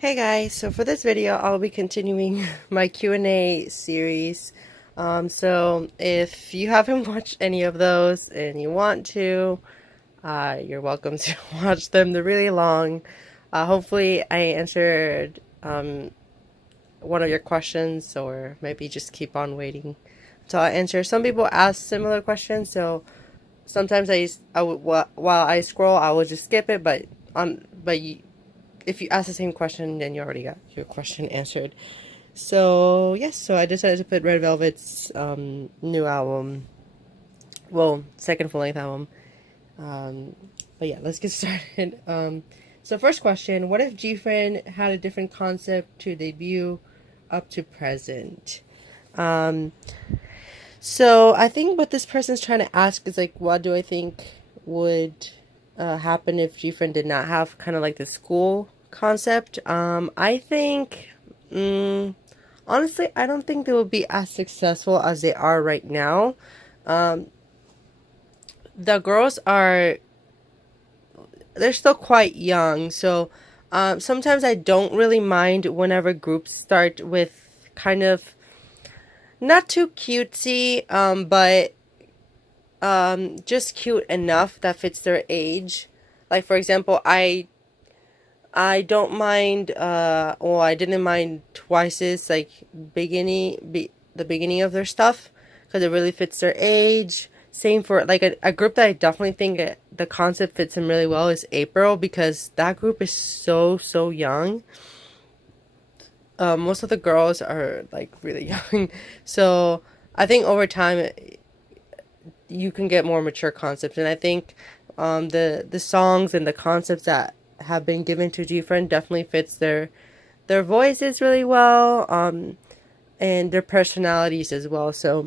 Hey guys, so for this video I'll be continuing my Q&A series. So if you haven't watched any of those and you want to, you're welcome to watch them. They're really long. Hopefully I answered one of your questions, or maybe just keep on waiting until I answer. Some people ask similar questions, so sometimes while I scroll I will just skip it, but if you ask the same question, then you already got your question answered. So yes, so I decided to put Red Velvet's new album, well, second full length album. Um, but yeah, let's get started. So first question: what if GFriend had a different concept to debut up to present? Um, so I think what this person's trying to ask is like, what do I think would happen if GFriend did not have kind of like the school concept? I think, honestly, I don't think they will be as successful as they are right now. The girls they're still quite young, so sometimes I don't really mind whenever groups start with kind of not too cutesy, but just cute enough that fits their age. Like for example, I don't mind well, I didn't mind Twice's like the beginning of their stuff because it really fits their age. Same for like a group that I definitely think the concept fits them really well is April, because that group is so young. Most of the girls are like really young, so I think over time you can get more mature concepts, and I think the songs and the concepts that have been given to GFriend definitely fits their voices really well, and their personalities as well. So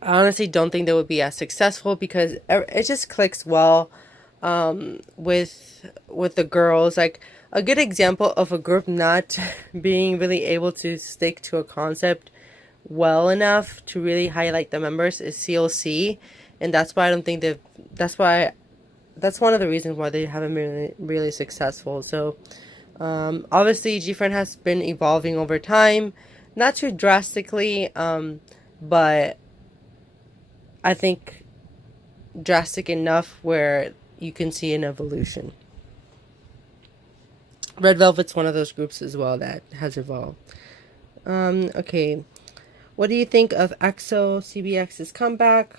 I honestly don't think they would be as successful because it just clicks well with the girls. Like a good example of a group not being really able to stick to a concept well enough to really highlight the members is CLC, and that's why I don't think they've. That's one of the reasons why they haven't been really successful. So obviously GFriend has been evolving over time, not too drastically, but I think drastic enough where you can see an evolution. Red Velvet's one of those groups as well that has evolved. Okay. What do you think of EXO CBX's comeback?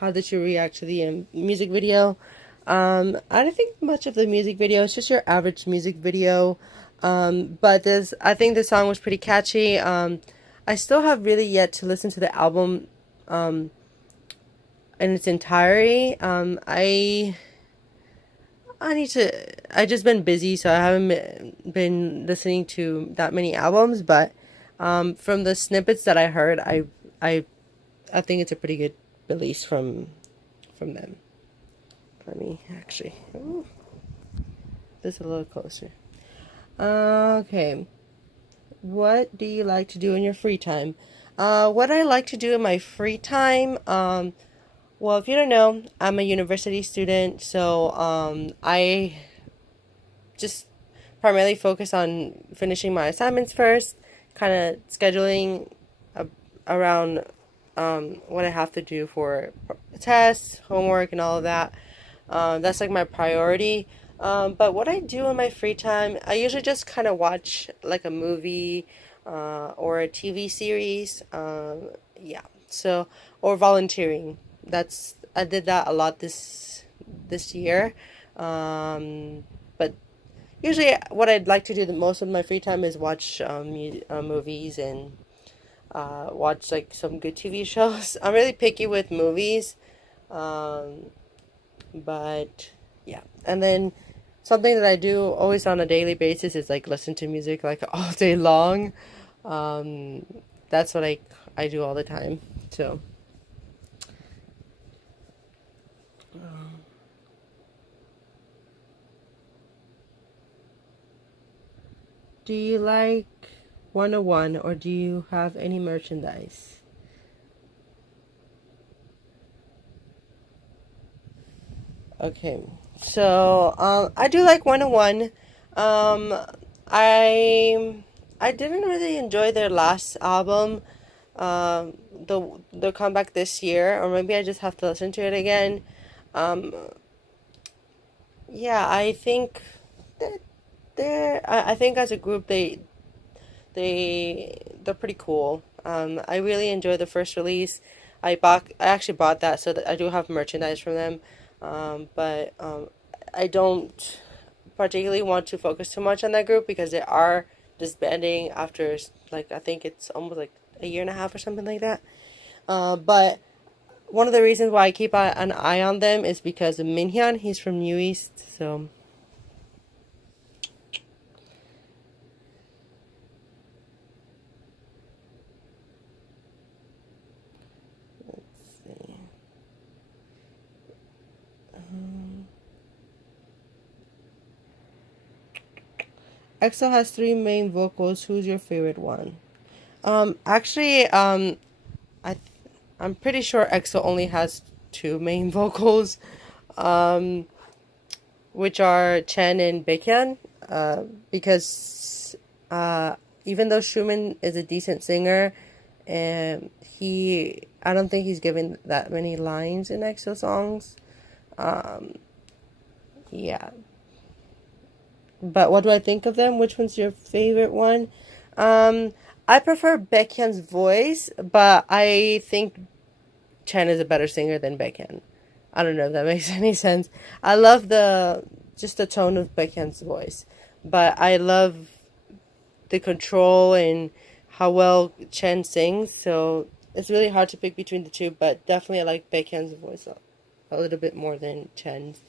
How did you react to the music video? I don't think much of the music video. It's just your average music video. But I think the song was pretty catchy. I still have really yet to listen to the album in its entirety. I need to. I just been busy, so I haven't been listening to that many albums. But from the snippets that I heard, I I think it's a pretty good release from them. Let me actually this a little closer. Okay. What do you like to do in your free time? What I like to do in my free time, well, if you don't know, I'm a university student, so I just primarily focus on finishing my assignments first, kind of scheduling around what I have to do for tests, homework, and all of that. That's like my priority. But what I do in my free time, I usually just kind of watch like a movie or a TV series. Yeah. So, or volunteering. I did that a lot this year. But usually, what I'd like to do the most of my free time is watch movies and watch like some good TV shows. I'm really picky with movies, um, but yeah. And then something that I do always on a daily basis is like listen to music like all day long. Um, that's what I do all the time. So. Do you like 101 or do you have any merchandise? Okay, so I do like 101. Um, I I didn't really enjoy their last album, the comeback this year, or maybe I just have to listen to it again. Um, yeah, I think that I think as a group they're pretty cool. I really enjoyed the first release. I actually bought that, so that I do have merchandise from them. But I don't particularly want to focus too much on that group because they are disbanding after like I think it's almost like a year and a half or something like that. But one of the reasons why I keep an eye on them is because of Minhyun. He's from New East, so let's see. EXO has three main vocals. Who's your favorite one? Actually, I I'm pretty sure EXO only has two main vocals, um, which are Chen and Baekhyun. Because even though Schumann is a decent singer, and I don't think he's given that many lines in EXO songs. Um, yeah, but what do I think of them? Which one's your favorite one? Um, I prefer Baekhyun's voice, but I think Chen is a better singer than Baekhyun. I don't know if that makes any sense. I love the tone of Baekhyun's voice, but I love the control and how well Chen sings. So it's really hard to pick between the two, but definitely I like Baekhyun's voice a little bit more than Chen's.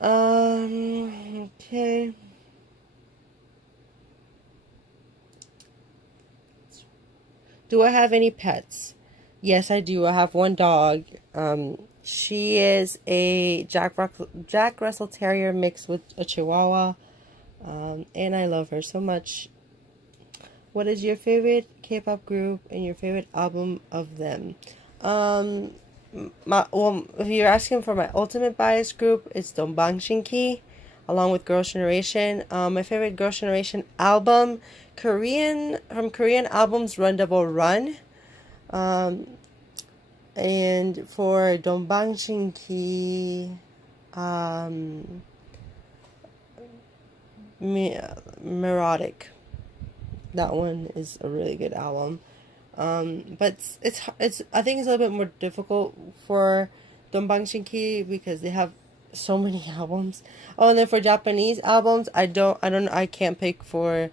Okay. Do I have any pets? Yes, I do. I have one dog. She is a Jack Russell Terrier mixed with a Chihuahua. And I love her so much. What is your favorite K-pop group and your favorite album of them? Um, if you're asking for my ultimate bias group, it's Dongbang along with Girls' Generation. My favorite Girls' Generation album, Korean albums, Run Double Run. Um, and for Dongbang Neurotic. That one is a really good album. But it's I think it's a little bit more difficult for Dongbang Shinki because they have so many albums. Oh, and then for Japanese albums, I can't pick for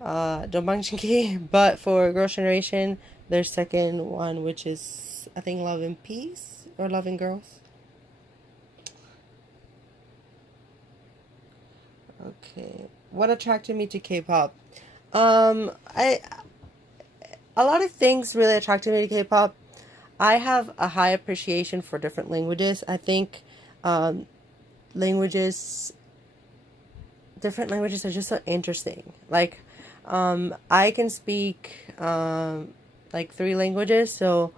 Dongbang Shinki, but for Girls' Generation, their second one, which is I think Love and Peace or Love and Girls. Okay, what attracted me to K-pop? I A lot of things really attracted me to K-pop. I have a high appreciation for different languages. I think um, languages, different languages are just so interesting. Like, I can speak like three languages, so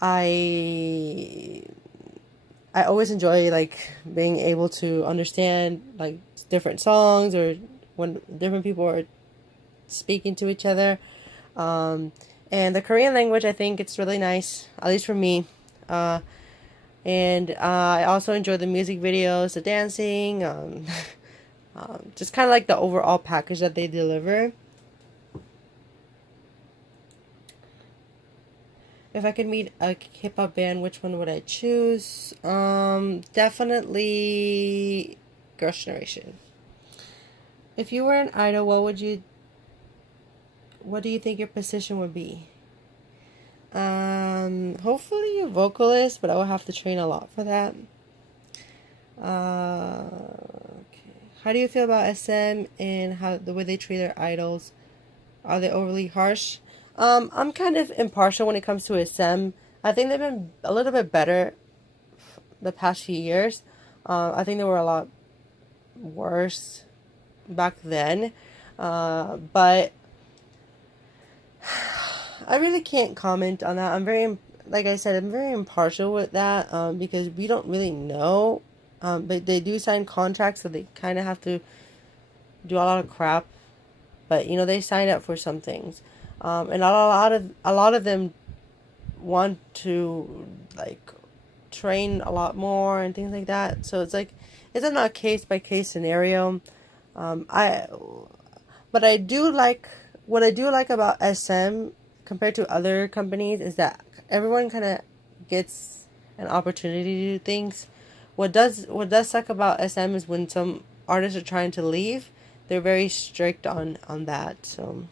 I I always enjoy like being able to understand like different songs or when different people are speaking to each other. Um, and the Korean language, I think it's really nice, at least for me. Uh, and I also enjoy the music videos, the dancing, just kind of like the overall package that they deliver. If I could meet a K-pop band, which one would I choose? Definitely Girls' Generation. If you were an idol, what do you think your position would be? Hopefully a vocalist, but I will have to train a lot for that. Okay. How do you feel about SM and how the way they treat their idols? Are they overly harsh? I'm kind of impartial when it comes to SM. I think they've been a little bit better the past few years. I think they were a lot worse back then. But I really can't comment on that. Like I said, I'm very impartial with that because we don't really know But they do sign contracts, so they kind of have to do a lot of crap. But they sign up for some things, and a lot of them want to like train a lot more and things like that. So it's like it's a not case by case scenario. I but I do like what I do like about SM compared to other companies is that everyone kind of gets an opportunity to do things. What does suck about SM is when some artists are trying to leave, they're very strict on that. So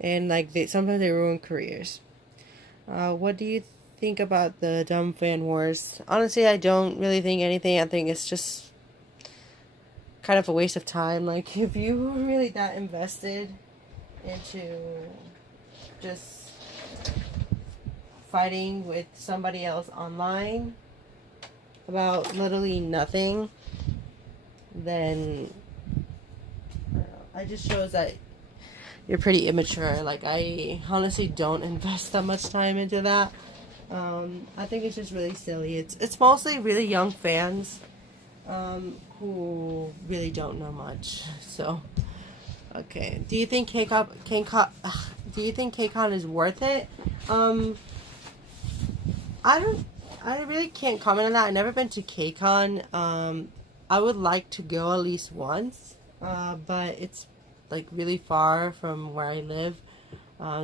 and like sometimes they ruin careers. What do you think about the dumb fan wars? Honestly, I don't really think anything. I think it's just kind of a waste of time. Like, if you were really that invested into just fighting with somebody else online about literally nothing, then I don't know, it just shows that you're pretty immature. Like, I honestly don't invest that much time into that. I think it's just really silly. It's mostly really young fans who really don't know much. So, okay. Do you think do you think KCON is worth it? I don't. I really can't comment on that. I've never been to KCON. I would like to go at least once, but it's like really far from where I live.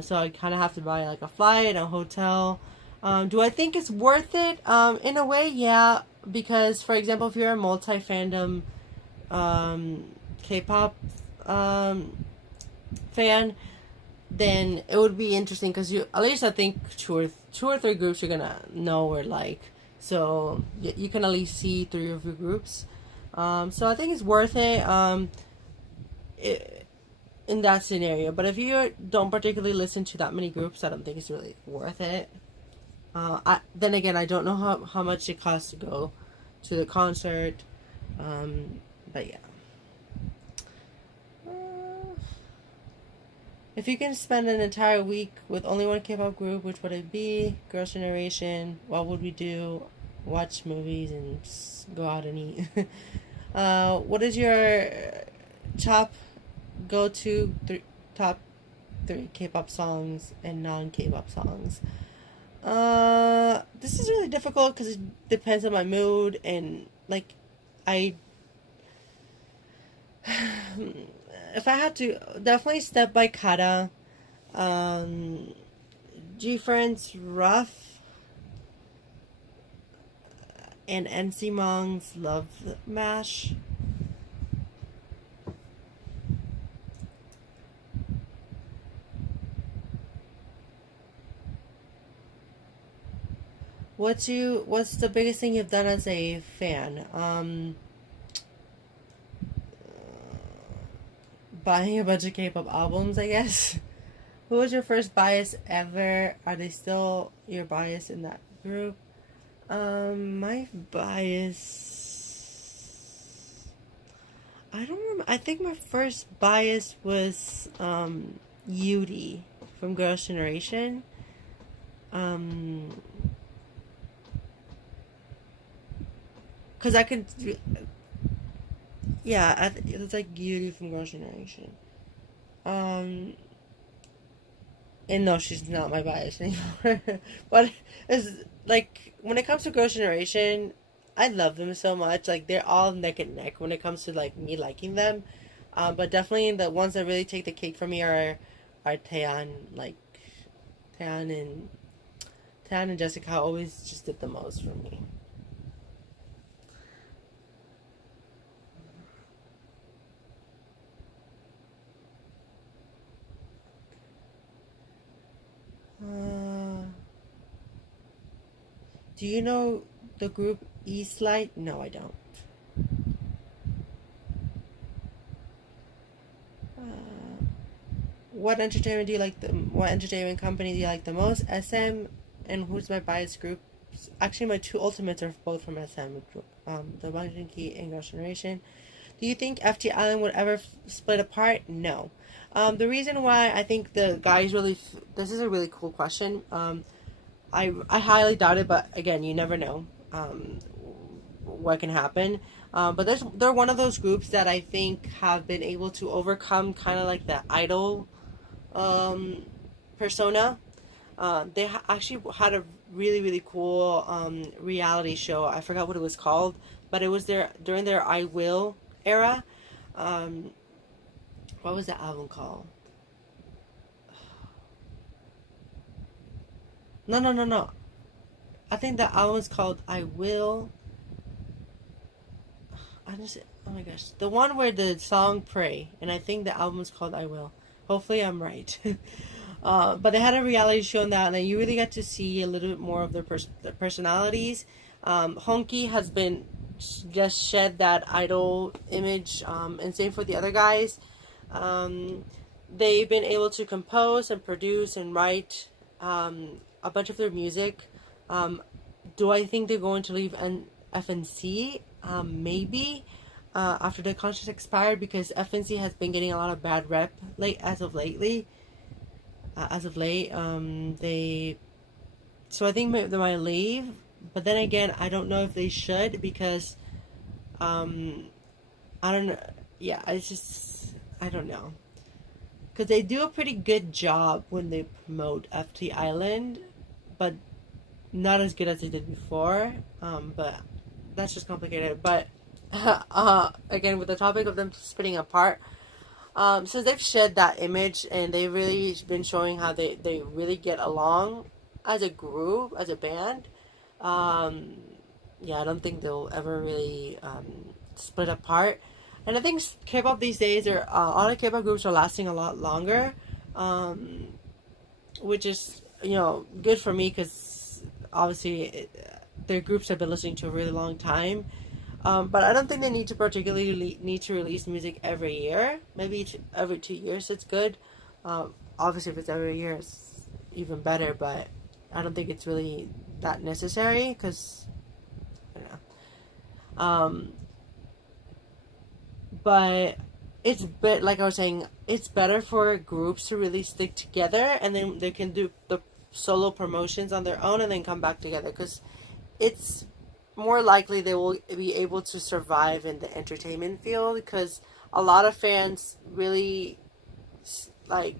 So I kind of have to buy like a flight, a hotel. Do I think it's worth it? In a way, yeah. Because, for example, if you're a multi-fandom K-pop fan, then it would be interesting because at least I think two or three groups you're gonna know or like. So you can at least see three of your groups. So I think it's worth it. In that scenario, but if you don't particularly listen to that many groups, I don't think it's really worth it. Then again, I don't know how much it costs to go to the concert. But yeah. If you can spend an entire week with only one K-pop group, which would it be? Girls' Generation. What would we do? Watch movies and just go out and eat. What is your top go-to top three K-pop songs and non-K-pop songs? This is really difficult because it depends on my mood and like I if I had to definitely Step by Kara, G Friends Rough, and NC Mong's Love Mash. What's the biggest thing you've done as a fan? Buying a bunch of K-pop albums, I guess. Who was your first bias ever? Are they still your bias in that group? My bias. I don't remember. I think my first bias was youve from Girls' Generation. Cause I could, yeah, it was like youve from Girls' Generation. Um, and no, she's not my bias anymore. But it's like when it comes to Girls' Generation, I love them so much. Like they're all neck and neck when it comes to like me liking them. But definitely the ones that really take the cake for me are Taeyeon. Like Taeyeon and Jessica always just did the most for me. Uh, do you know the group FTIsland? No, I don't. Uh, what entertainment company do you like the most? SM, and who's my bias group? Actually, my two ultimates are both from SM group. The Bangtan and Girls' Generation. Do you think FTIsland would ever split apart? No. The reason why I think the guys really this is a really cool question. I highly doubt it, but again, you never know. what can happen. But they're one of those groups that I think have been able to overcome kind of like the idol um, persona. They actually had a really cool reality show. I forgot what it was called, but it was during their I Will era. Um, what was the album called? No. I think the album's called I Will. I just oh my gosh, the one where the song "Pray," and I think the album's called "I Will." Hopefully, I'm right. But they had a reality show on that, and you really got to see a little bit more of their personalities. Honky has been just shed that idol image, and same for the other guys. Um, they've been able to compose and produce and write a bunch of their music. Um, do I think they're going to leave FNC? Maybe after the contract expired, because FNC has been getting a lot of bad rep as of lately. They so I think they might leave, but then again, I don't know if they should because um, I don't know. Yeah, it's just I don't know because they do a pretty good job when they promote FTIsland, but not as good as they did before. But that's just complicated. But again, with the topic of them splitting apart, since they've shed that image and they've really been showing how they really get along as a group, as a band, um, yeah, I don't think they'll ever really split apart. And I think K-pop these days are all the K-pop groups are lasting a lot longer, um, which is good for me because obviously their groups have been listening to a really long time. But I don't think they need to particularly need to release music every year. Maybe every 2 years it's good. Obviously, if it's every year, it's even better. But I don't think it's really that necessary because I don't know. But it's like I was saying, it's better for groups to really stick together, and then they can do the solo promotions on their own, and then come back together because it's more likely they will be able to survive in the entertainment field because a lot of fans really like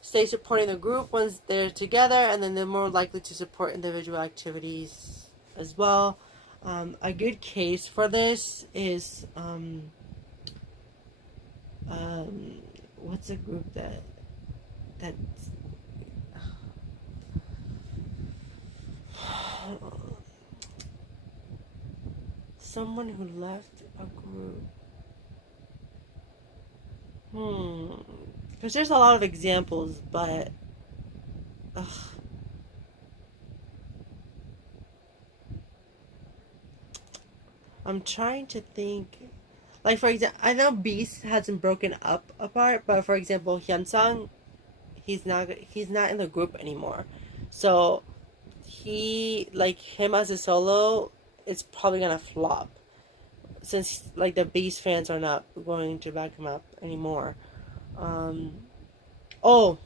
stay supporting the group once they're together, and then they're more likely to support individual activities as well. A good case for this is what's a group that someone who left a group. Because there's a lot of examples, but ugh. I'm trying to think. Like for example, I know Beast hasn't broken up apart, but for example, Hyunsung, he's not in the group anymore, so him as a solo, it's probably gonna flop since like the Beast fans are not going to back him up anymore. Um, oh,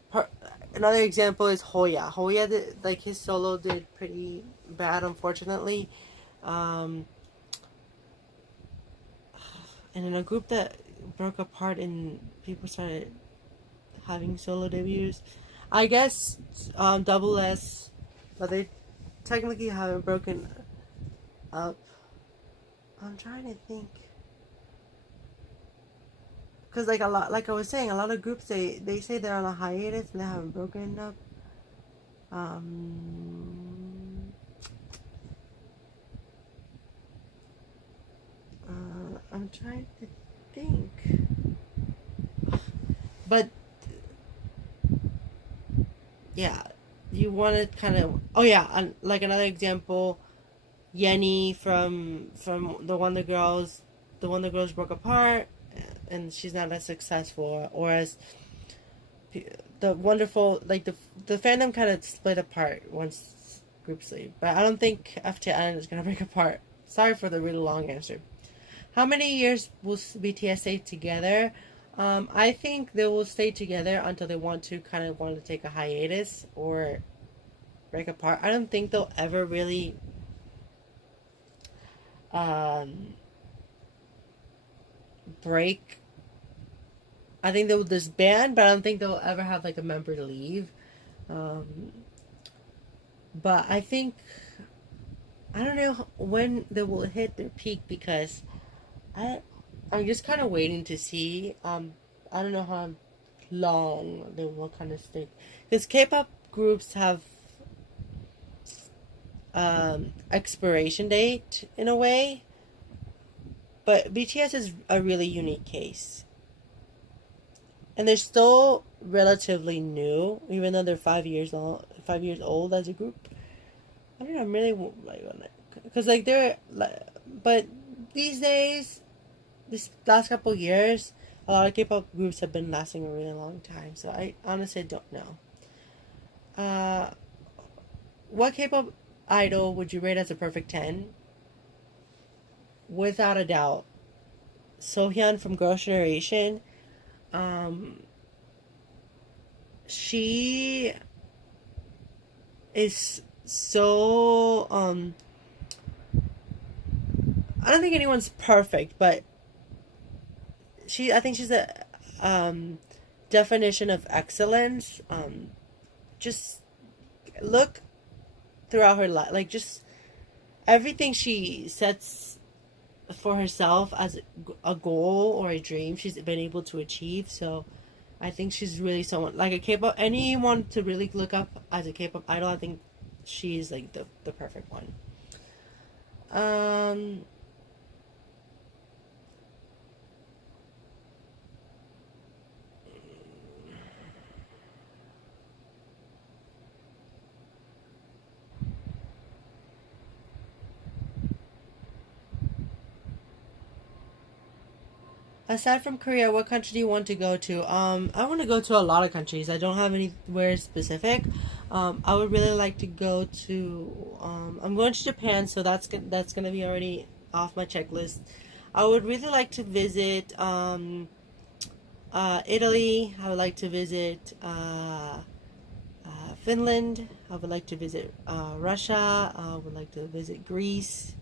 another example is Hoya. Hoya did, like his solo did pretty bad, unfortunately. Um, and in a group that broke apart and people started having solo debuts, I guess Double S, but they technically haven't broken up. I'm trying to think. Because like a lot, like I was saying, a lot of groups they say they're on a hiatus and they haven't broken up. I'm trying to think, but yeah, you want to kind of like another example, Yenny from the one the girls broke apart, and she's not as successful, or as the wonderful like the fandom kind of split apart once groups leave. But I don't think FTIsland is gonna break apart. Sorry for the really long answer. How many years will BTS stay together? I think they will stay together until they want to take a hiatus or break apart. I don't think they'll ever really um, break. I think they'll disband, but I don't think they'll ever have like a member to leave. Um, but I think I don't know when they will hit their peak because I I'm just kind of waiting to see. I don't know how long they will kind of stick because K-pop groups have expiration date in a way, but BTS is a really unique case, and they're still relatively new, even though they're 5 years old. 5 years old as a group. I don't know. I'm really like because like they're like, but these days, this last couple years, a lot of K-pop groups have been lasting a really long time. So I honestly don't know. Uh, what K-pop idol would you rate as a perfect 10? Without a doubt, Sohyun from Girls' Generation. Um, she is so I don't think anyone's perfect, but I think she's a um definition of excellence. Just look throughout her life, like just everything she sets for herself as a goal or a dream, she's been able to achieve. So I think she's really someone like a K-pop. Anyone to really look up as a K-pop idol, I think she's like the perfect one. Um, Aside from Korea, what country do you want to go to? I want to go to a lot of countries. I don't have anywhere specific. I would really like to go to. I'm going to Japan, so that's gonna be already off my checklist. I would really like to visit Italy. I would like to visit Finland. I would like to visit Russia. I would like to visit Greece,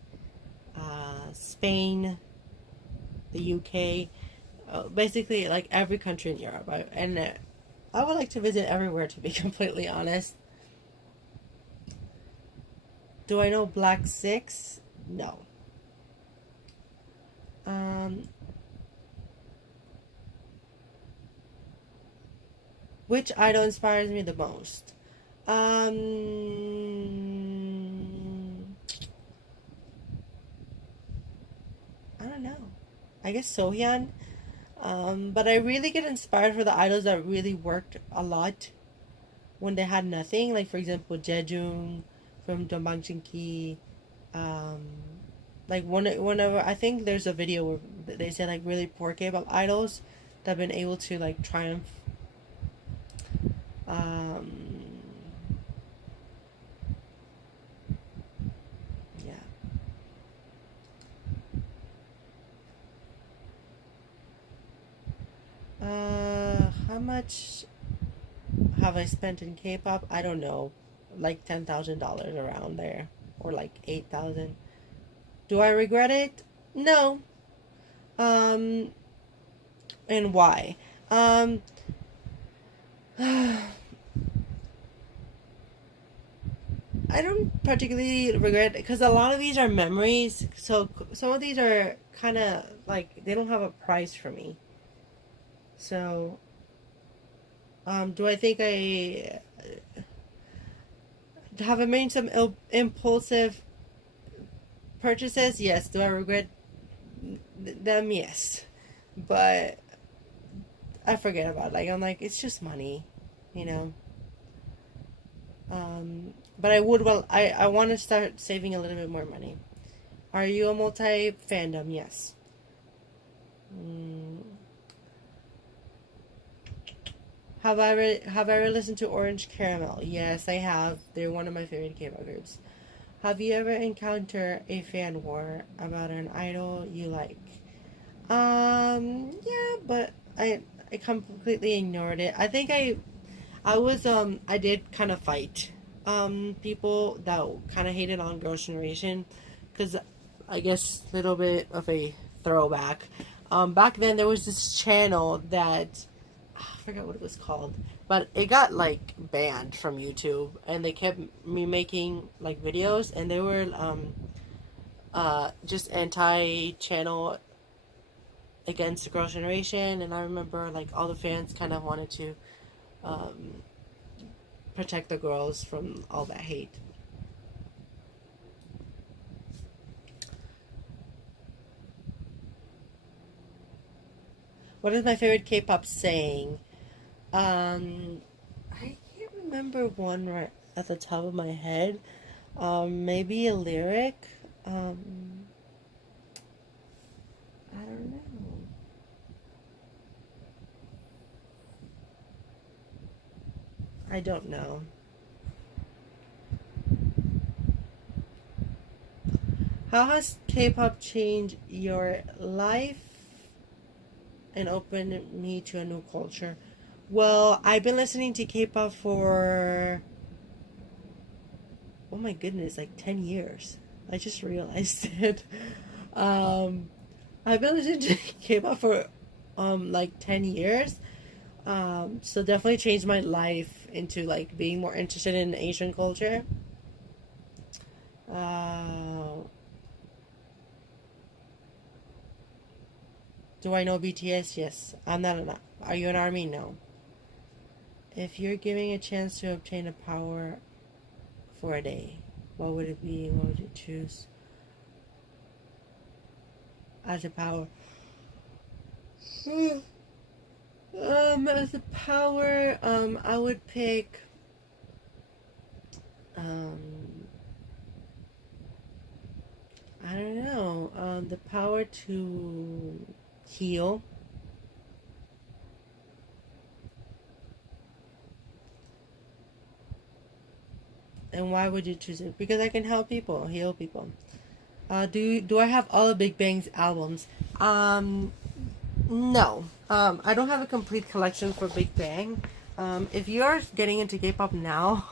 Spain, the UK, basically like every country in Europe. I would like to visit everywhere, to be completely honest. Do I know Black Six? No. Um, which idol inspires me the most? I don't know. I guess Sohyun. But I really get inspired for the idols that really worked a lot when they had nothing. Like for example, Jejung from Dongbangchenki. Um, like whenever I think there's a video where they say like really poor K-pop idols that have been able to like triumph. Um, yeah. How much have I spent in K-pop? I don't know, like $10,000 around there, or like 8,000. Do I regret it? No. Um, and why? Um, I don't particularly regret it because a lot of these are memories. So some of these are kind of like they don't have a price for me. So, do I think I have I made some impulsive purchases? Yes. Do I regret them? Yes. But I forget about it. Like I'm like it's just money, you know. But I would well I want to start saving a little bit more money. Are you a multi fandom? Yes. Mm. Have I ever listened to Orange Caramel? Yes, I have. They're one of my favorite K-pop groups. Have you ever encountered a fan war about an idol you like? Yeah, but I completely ignored it. I think I did kind of fight people that kind of hated on Girls' Generation because I guess, a little bit of a throwback. Back then, there was this channel that I forgot what it was called, but it got like banned from YouTube, and they kept me making like videos, and they were just anti-channel against the girls' generation, and I remember like all the fans kind of wanted to um, protect the girls from all that hate. What is my favorite K-pop saying? I can't remember one right at the top of my head. Maybe a lyric. Um, I don't know. I don't know. How has K-pop changed your life and opened me to a new culture? Well, I've been listening to K-pop for, oh my goodness, like 10 years. I just realized it. Um, I've been listening to K-pop for like 10 years. So definitely changed my life into like being more interested in Asian culture. Uh, do I know BTS? Yes. I'm not an. Are you an army? No. If you're giving a chance to obtain a power for a day, what would it be? What would you choose as a power? As a power, I would pick, um, I don't know, the power to heal. And why would you choose it? Because I can help people, heal people. Do I have all of Big Bang's albums? No. I don't have a complete collection for Big Bang. If you're getting into K-pop now,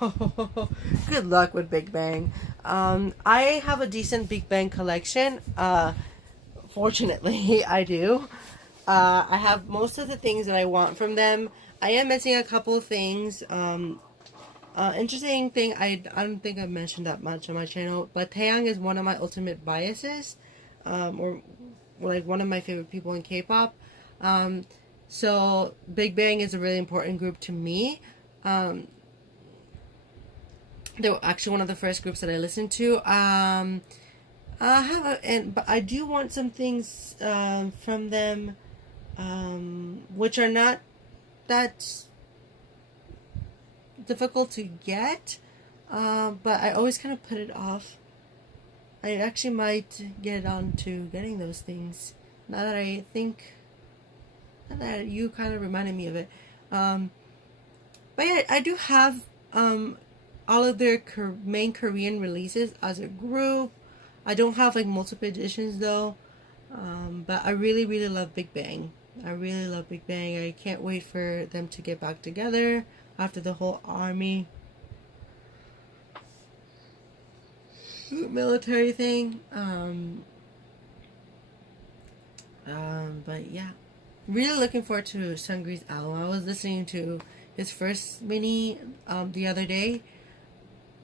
good luck with Big Bang. I have a decent Big Bang collection. Fortunately, I do. I have most of the things that I want from them. I am missing a couple of things. Interesting thing, I don't think I've mentioned that much on my channel, but Taeyang is one of my ultimate biases, or like one of my favorite people in K-pop. Um, so Big Bang is a really important group to me. Um, they were actually one of the first groups that I listened to. But I do want some things from them, which are not that difficult to get, but I always kind of put it off. I actually might get on to getting those things now that I think that you kind of reminded me of it. Um, but yeah, I do have all of their main Korean releases as a group. I don't have like multiple editions though, but I really, really love Big Bang. I really love Big Bang. I can't wait for them to get back together after the whole army military thing. But yeah, really looking forward to Sungri's album. I was listening to his first mini the other day,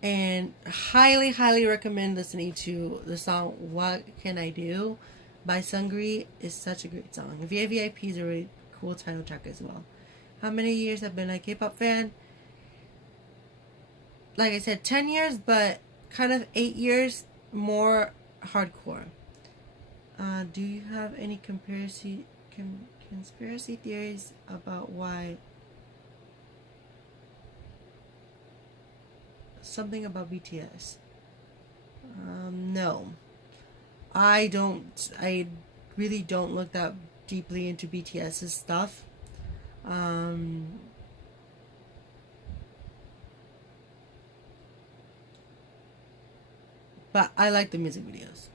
and highly, highly recommend listening to the song "What Can I Do" by Sungri. Is such a great song. VIP is a really cool title track as well. How many years I've been a K-pop fan? Like I said, 10 years, but kind of 8 years more hardcore. Do you have any conspiracy theories about why something about BTS? No, I don't. I really don't look that deeply into BTS's stuff. Um, but I like the music videos.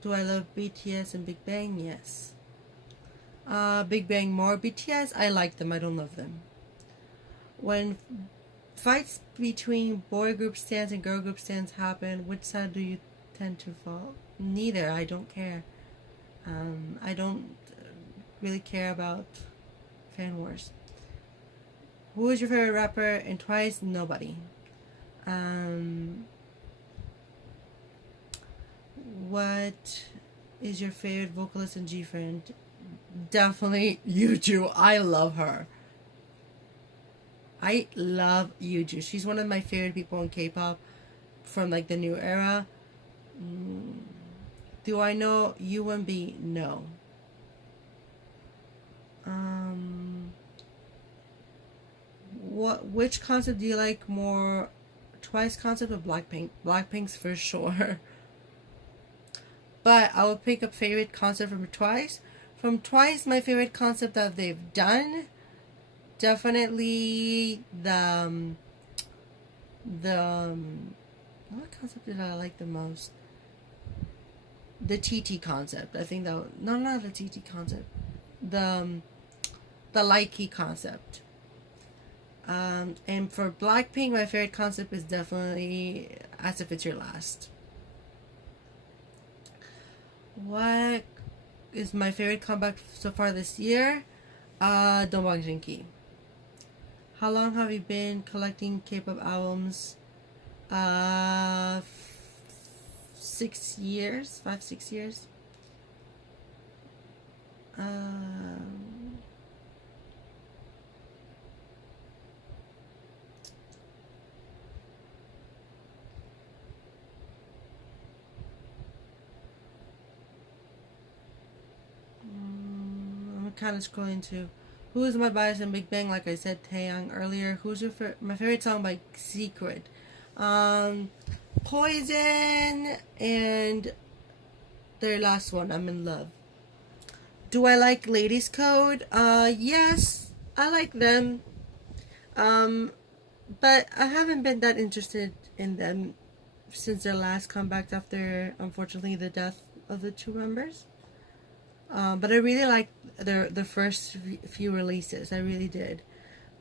Do I love BTS and Big Bang? Yes. Big Bang more. BTS, I like them. I don't love them. When fights between boy group stands and girl group stands happen, which side do you tend to fall? Neither. I don't care. I don't really care about fan wars. Who is your favorite rapper? And Twice, nobody. What is your favorite vocalist and G friend? Definitely Yuju. I love her. I love Yuju. She's one of my favorite people in K-pop from like the new era. Do I know UMB? No. Which concept do you like more? Twice concept or Blackpink? Blackpink's for sure. But I will pick a favorite concept from Twice. From Twice, my favorite concept that they've done, definitely what concept did I like the most? The TT concept. I think that no, not the TT concept. The light key concept. And for Blackpink, my favorite concept is definitely As If It's Your Last. What is my favorite comeback so far this year? Dongbang Jinki. How long have you been collecting K-pop albums? 6 years, 5-6 years. I'm kind of scrolling to who is my bias in Big Bang. Like I said, Taeyang earlier. Who's your my favorite song by Secret? Poison and their last one, I'm in Love. Do I like Ladies Code? Yes, I like them. But I haven't been that interested in them since their last comeback after, unfortunately, the death of the two members. But I really liked the first few releases. I really did.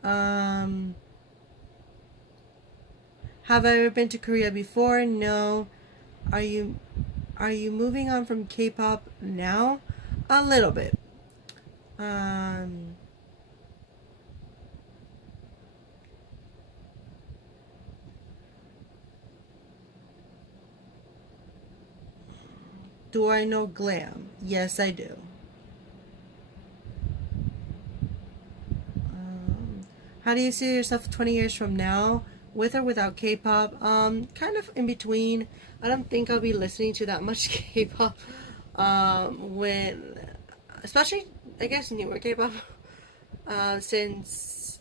Have I ever been to Korea before? No. Are you moving on from K-pop now? A little bit. Do I know glam? Yes, I do. How do you see yourself 20 years from now, with or without K-pop? Kind of in between. I don't think I'll be listening to that much K-pop. When, especially, I guess, newer K-pop. Since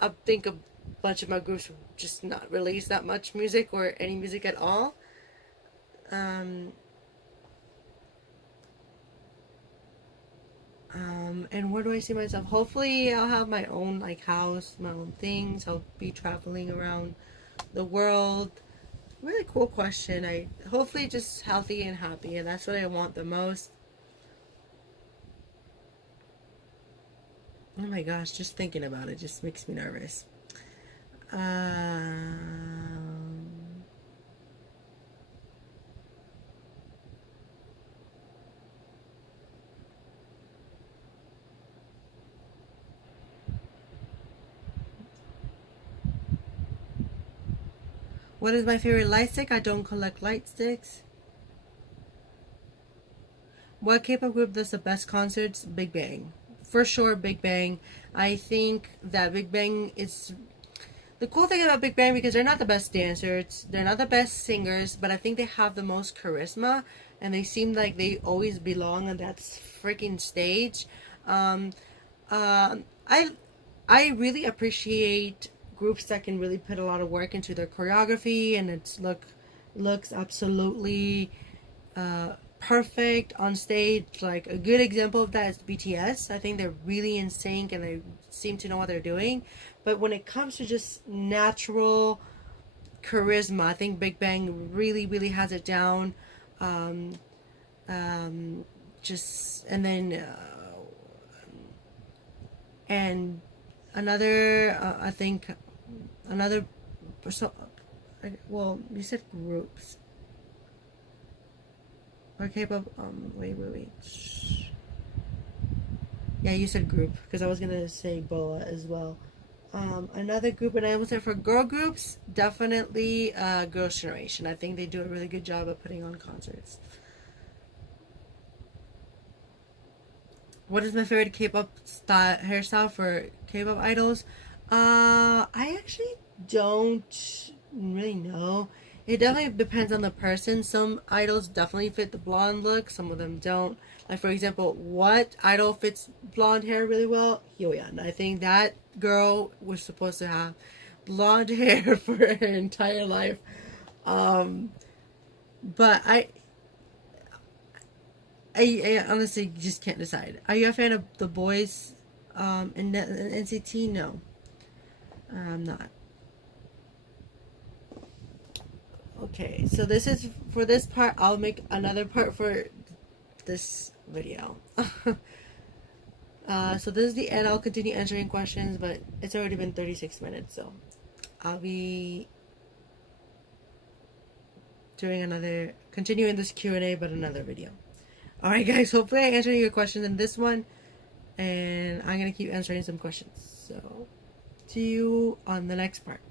I think a bunch of my groups will just not release that much music or any music at all. And where do I see myself? Hopefully, I'll have my own like house, my own things. I'll be traveling around the world. Really cool question. I hopefully just healthy and happy, and that's what I want the most. Oh my gosh, just thinking about it just makes me nervous. What is my favorite light stick? I don't collect light sticks. What K-pop group does the best concerts? Big Bang. For sure, Big Bang. I think that Big Bang is the cool thing about Big Bang, because they're not the best dancers, they're not the best singers, but I think they have the most charisma, and they seem like they always belong on that freaking stage. Um, I really appreciate groups that can really put a lot of work into their choreography, and looks absolutely perfect on stage. Like a good example of that is BTS. I think they're really in sync and they seem to know what they're doing. But when it comes to just natural charisma, I think Big Bang really, really has it down. Just and then And another, I think, another, so, well, you said groups. Or K-pop, wait. Yeah, you said group, because I was gonna say BoA as well. Another group, and I would say for girl groups, definitely Girls' Generation. I think they do a really good job of putting on concerts. What is my favorite K-pop hairstyle for K-pop idols? I actually don't really know. It definitely depends on the person. Some idols definitely fit the blonde look. Some of them don't. Like, for example, what idol fits blonde hair really well? Hyoyeon. I think that girl was supposed to have blonde hair for her entire life. Um, but I honestly just can't decide. Are you a fan of the boys in NCT? No, I'm not. Okay, so this is for this part. I'll make another part for this video. So this is the end. I'll continue answering questions, but it's already been 36 minutes, so I'll be continuing this Q&A, but another video. Alright guys, hopefully I answered your questions in this one, and I'm going to keep answering some questions. So, see you on the next part.